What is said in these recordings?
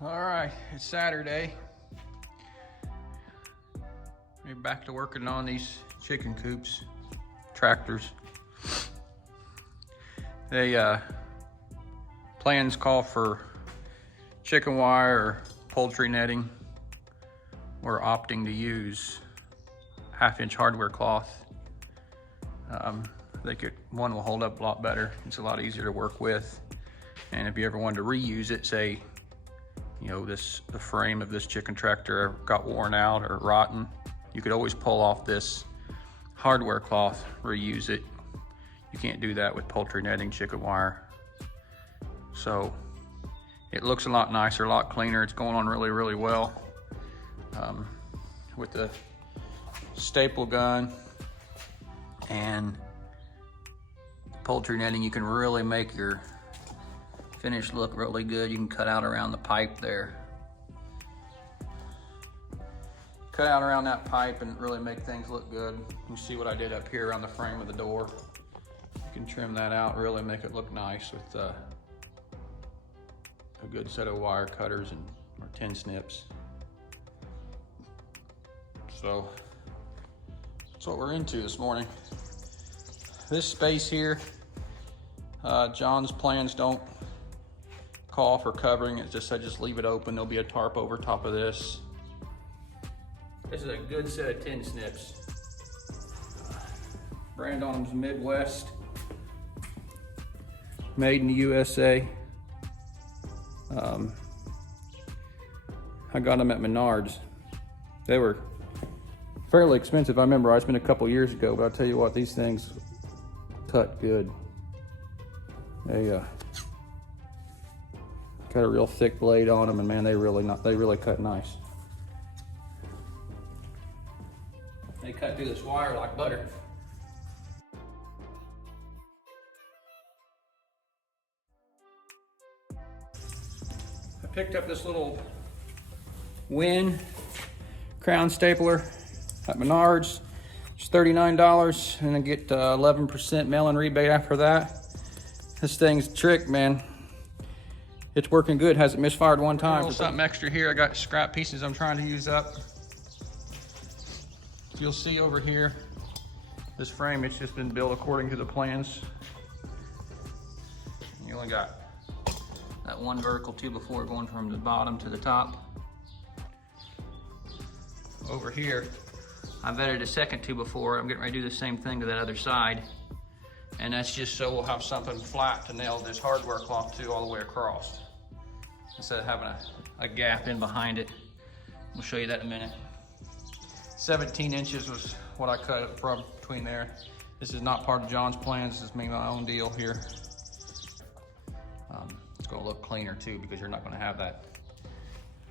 All right, it's Saturday. We're back to working on these chicken coops, tractors. They plans call for chicken wire or poultry netting. We're opting to use 1/2-inch hardware cloth. One will hold up a lot better. It's a lot easier to work with. And if you ever wanted to reuse it, say, you know, the frame of this chicken tractor got worn out or rotten, you could always pull off this hardware cloth, reuse it. You can't do that with poultry netting, chicken wire. So it looks a lot nicer, a lot cleaner. It's going on really, really well. With the staple gun and poultry netting, you can really make your finish look really good. You can cut out around the pipe there. Cut out around that pipe and really make things look good. You see what I did up here around the frame of the door. You can trim that out, really make it look nice with a good set of wire cutters or tin snips. So that's what we're into this morning. This space here, John's plans don't call for covering. It just said just leave it open. There'll be a tarp over top of this. This is a good set of tin snips. Brand on them's Midwest, made in the USA. I got them at Menards. They were fairly expensive. I remember I spent a couple years ago, but I'll tell you what, these things cut good. They got a real thick blade on them, and man, they really cut nice. They cut through this wire like butter. I picked up this little Win crown stapler at Menards. It's $39, and I get 11% mail-in rebate after that. This thing's a trick, man. It's working good. Hasn't misfired one time. A little something extra here. I got scrap pieces I'm trying to use up. You'll see over here, this frame, it's just been built according to the plans. You only got that one vertical 2x4 going from the bottom to the top. Over here, I've added a second 2x4. I'm getting ready to do the same thing to that other side. And that's just so we'll have something flat to nail this hardware cloth to all the way across, instead of having a gap in behind it. We'll show you that in a minute. 17 inches was what I cut it from between there. This is not part of John's plans. This is me, my own deal here. It's gonna look cleaner too, because you're not gonna have that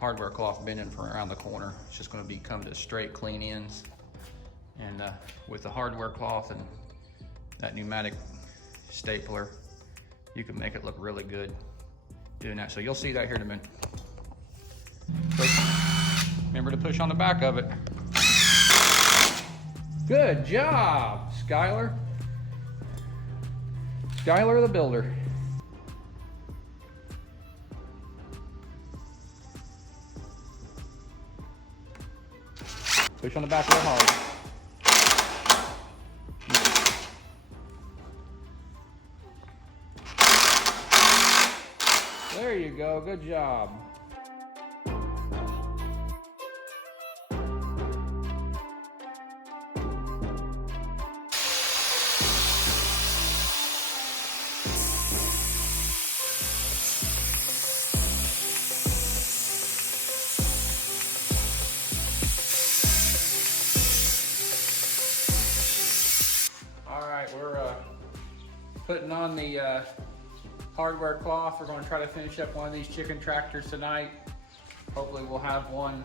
hardware cloth bending from around the corner. It's just gonna come to straight, clean ends. And with the hardware cloth and that pneumatic stapler, you can make it look really good doing that. So you'll see that here in a minute. Remember to push on the back of it. Good job, Skylar. Skylar the builder. Push on the back real hard. There you go, good job. We're putting on the hardware cloth. We're going to try to finish up one of these chicken tractors tonight. Hopefully we'll have one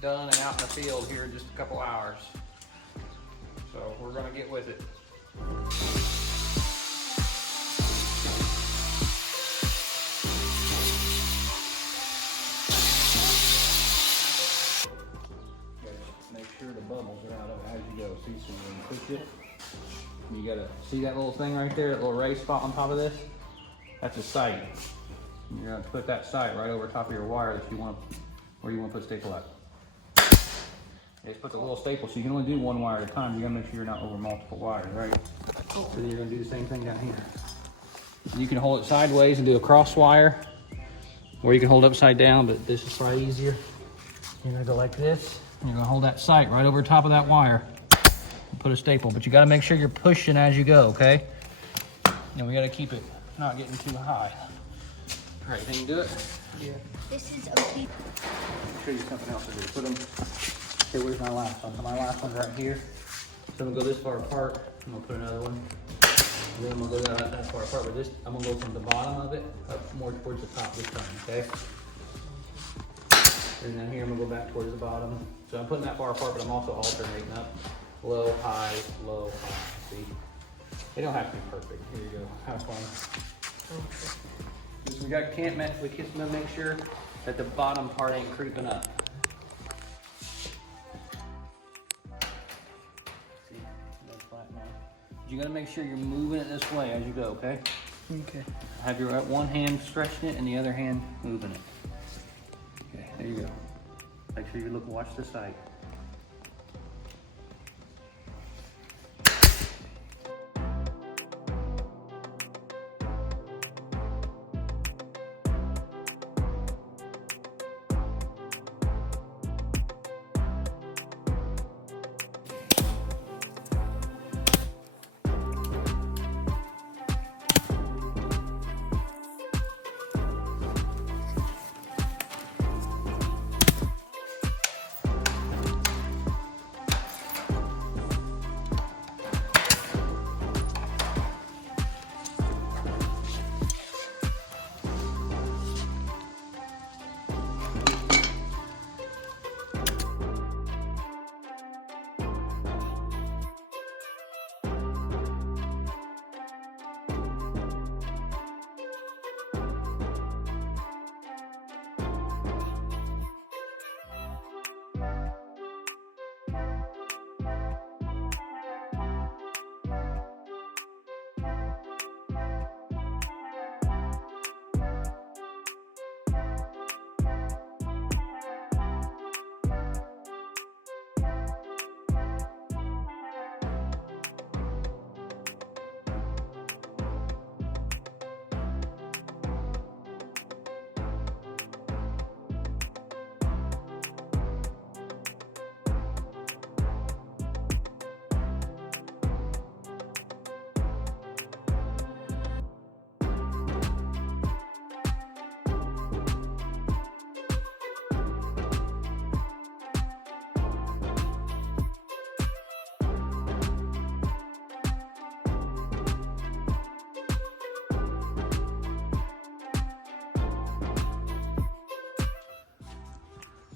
done and out in the field here in just a couple hours. So we're going to get with it. Make sure the bubbles are out of it as you go. See, so when you push it, you gotta see that little thing right there, that little raised spot on top of this? That's a sight. You're gonna put that sight right over top of your wire that you want, where you want to put staple at. Just put the little staple, so you can only do one wire at a time. You gotta make sure you're not over multiple wires, right? So then you're gonna do the same thing down here. And you can hold it sideways and do a cross wire, or you can hold it upside down, but this is probably easier. You're gonna go like this, and you're gonna hold that sight right over top of that wire and put a staple, but you gotta make sure you're pushing as you go, okay? And we gotta keep it not getting too high. All right, can you do it? Yeah. This is okay. I'll show you something else to do. Put them, okay, where's my last one? So my last one's right here. So I'm gonna go this far apart. I'm gonna put another one. And then I'm gonna go that far apart with this. I'm gonna go from the bottom of it up more towards the top this time, okay? And then here I'm gonna go back towards the bottom. So I'm putting that far apart, but I'm also alternating up. Low, high, low, high, see? They don't have to be perfect. Here you go, have fun. Okay. We can't make sure that the bottom part ain't creeping up. See, that's flat now. You gotta make sure you're moving it this way as you go, okay? Okay. Have your one hand stretching it and the other hand moving it. Okay, there you go. Make sure you look, watch the sight.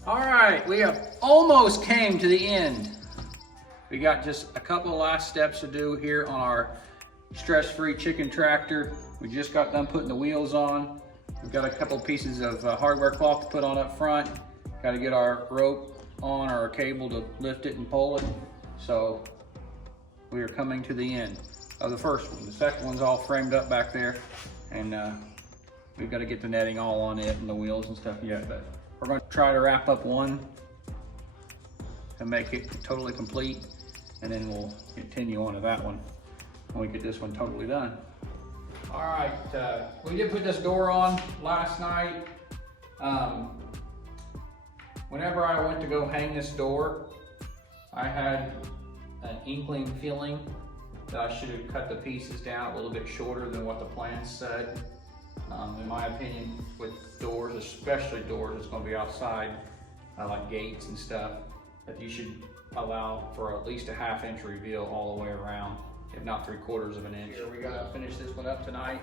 All right, we have almost came to the end. We got just a couple of last steps to do here on our stress-free chicken tractor. We just got done putting the wheels on. We've got a couple pieces of hardware cloth to put on up front. Got to get our rope on or our cable to lift it and pull it. So we are coming to the end of the first one. The second one's all framed up back there, and we've got to get the netting all on it and the wheels and stuff yet. But we're going to try to wrap up one to make it totally complete, and then we'll continue on to that one when we get this one totally done. All right, we did put this door on last night. Whenever I went to go hang this door, I had an inkling feeling that I should have cut the pieces down a little bit shorter than what the plan said. In my opinion, with doors, especially doors that's going to be outside, like gates and stuff, that you should allow for at least a 1/2 inch reveal all the way around, if not 3/4 of an inch. Here, we got to finish this one up tonight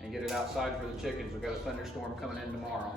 and get it outside for the chickens. We've got a thunderstorm coming in tomorrow.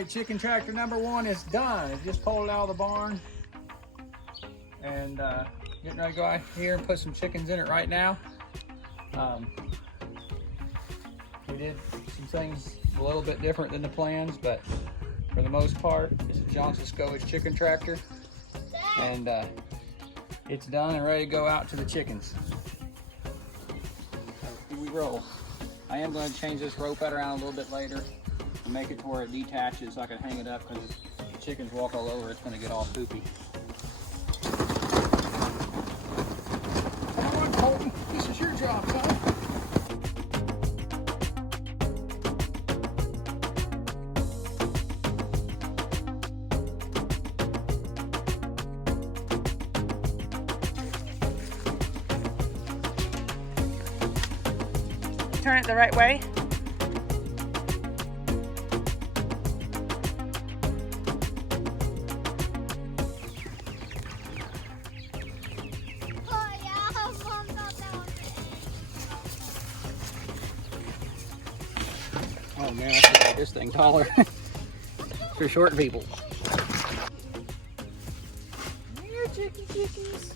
right, chicken tractor number 1 is done. It just pulled it out of the barn. And getting ready to go out here and put some chickens in it right now. We did some things a little bit different than the plans, but for the most part, this is John Suscovish chicken tractor. And it's done and ready to go out to the chickens. So here we roll. I am going to change this rope out around a little bit later and make it to where it detaches so I can hang it up, because if the chickens walk all over, it's going to get all poopy. Come on, Colton. This is your job, son. Turn it the right way. Oh yeah, Mom got that one. Oh man, I should make this thing taller for short people. Here, chicky chickies.